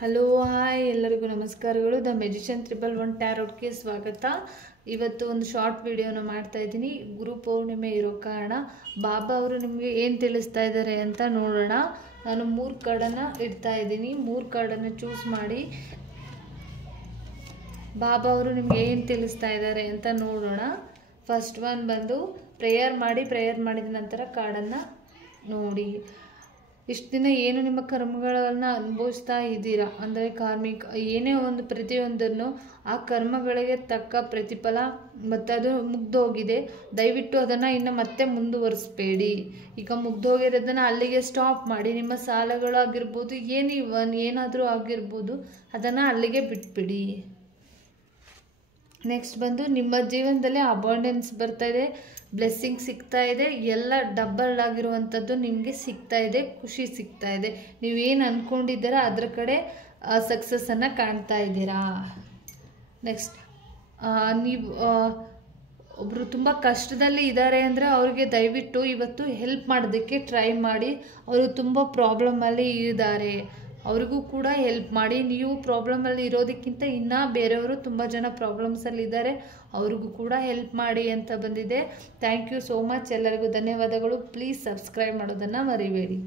Hello hi ಎಲ್ಲರಿಗೂ ನಮಸ್ಕಾರಗಳು. The magician 111 ಟ್ಯಾರೋಟ್ಗೆ ಸ್ವಾಗತ. ಇವತ್ತು ಒಂದು ಶಾರ್ಟ್ ವಿಡಿಯೋನ ಮಾಡ್ತಾ ಇದ್ದೀನಿ. ಗುರು ಪೌರ್ಣಿಮೆ ಇರೋ ಕಾರಣ ಬಾಬಾ ಅವರು ನಿಮಗೆ ಏನು ತಿಳಿಸ್ತಾ ಇದ್ದಾರೆ ಅಂತ ನೋಡೋಣ. ನಾನು 3 ಕಾರ್ಡನ್ನು ಇಡ್ತಾ ಇದ್ದೀನಿ. 3 ಕಾರ್ಡನ್ನು ಚೂಸ್ ಮಾಡಿ ಬಾಬಾ ಅವರು ನಿಮಗೆ ಏನು ತಿಳಿಸ್ತಾ ಇದ್ದಾರೆ ಅಂತ ನೋಡೋಣ. ಫಸ್ಟ್ ಒನ್ ಬಂದು ಪ್ರೇಯರ್ ಮಾಡಿದ ನಂತರ ಕಾರ್ಡನ್ನು ನೋಡಿ. ಇಷ್ಟು ದಿನ ಏನು ನಿಮ್ಮ ಕರ್ಮಗಳನ್ನು ಅನುಭವಿಸ್ತಾ ಇದ್ದೀರಾ, ಅಂದರೆ ಕಾರ್ಮಿಕ ಏನೇ ಒಂದು ಪ್ರತಿಯೊಂದನ್ನು ಆ ಕರ್ಮಗಳಿಗೆ ತಕ್ಕ ಪ್ರತಿಫಲ ಮತ್ತು ಅದು ಮುಗ್ದೋಗಿದೆ. ದಯವಿಟ್ಟು ಅದನ್ನು ಇನ್ನು ಮತ್ತೆ ಮುಂದುವರಿಸಬೇಡಿ. ಈಗ ಮುಗ್ದೋಗಿರೋದನ್ನು ಅಲ್ಲಿಗೆ ಸ್ಟಾಪ್ ಮಾಡಿ. ನಿಮ್ಮ ಸಾಲಗಳಾಗಿರ್ಬೋದು, ಏನಾದರೂ ಆಗಿರ್ಬೋದು, ಅದನ್ನು ಅಲ್ಲಿಗೆ ಬಿಟ್ಬಿಡಿ. ನೆಕ್ಸ್ಟ್ ಬಂದು ನಿಮ್ಮ ಜೀವನದಲ್ಲಿ ಅಬಂಡೆನ್ಸ್ ಬರ್ತಾ ಇದೆ, ಬ್ಲೆಸ್ಸಿಂಗ್ ಸಿಗ್ತಾ ಇದೆ, ಎಲ್ಲ ಡಬಲ್ ಆಗಿರುವಂಥದ್ದು ನಿಮಗೆ ಸಿಗ್ತಾ ಇದೆ, ಖುಷಿ ಸಿಗ್ತಾ ಇದೆ. ನೀವೇನು ಅಂದ್ಕೊಂಡಿದ್ದೀರಾ ಅದರ ಕಡೆ ಸಕ್ಸಸ್ಸನ್ನು ಕಾಣ್ತಾ ಇದ್ದೀರಾ. ನೆಕ್ಸ್ಟ್ ನೀವು ಒಬ್ಬರು ತುಂಬ ಕಷ್ಟದಲ್ಲಿ ಇದ್ದಾರೆ ಅಂದರೆ ಅವ್ರಿಗೆ ದಯವಿಟ್ಟು ಇವತ್ತು ಹೆಲ್ಪ್ ಮಾಡೋದಕ್ಕೆ ಟ್ರೈ ಮಾಡಿ. ಅವರು ತುಂಬ ಪ್ರಾಬ್ಲಮಲ್ಲಿ ಇದ್ದಾರೆ, ಅವ್ರಿಗೂ ಕೂಡ ಹೆಲ್ಪ್ ಮಾಡಿ. ನೀವು ಪ್ರಾಬ್ಲಮಲ್ಲಿ ಇರೋದಕ್ಕಿಂತ ಇನ್ನೂ ಬೇರೆಯವರು ತುಂಬ ಜನ ಪ್ರಾಬ್ಲಮ್ಸಲ್ಲಿ ಇದ್ದಾರೆ, ಅವ್ರಿಗೂ ಕೂಡ ಹೆಲ್ಪ್ ಮಾಡಿ ಅಂತ ಬಂದಿದೆ. Thank you so much. ಎಲ್ಲರಿಗೂ ಧನ್ಯವಾದಗಳು. ಪ್ಲೀಸ್ ಸಬ್ಸ್ಕ್ರೈಬ್ ಮಾಡೋದನ್ನು ಮರಿಬೇಡಿ.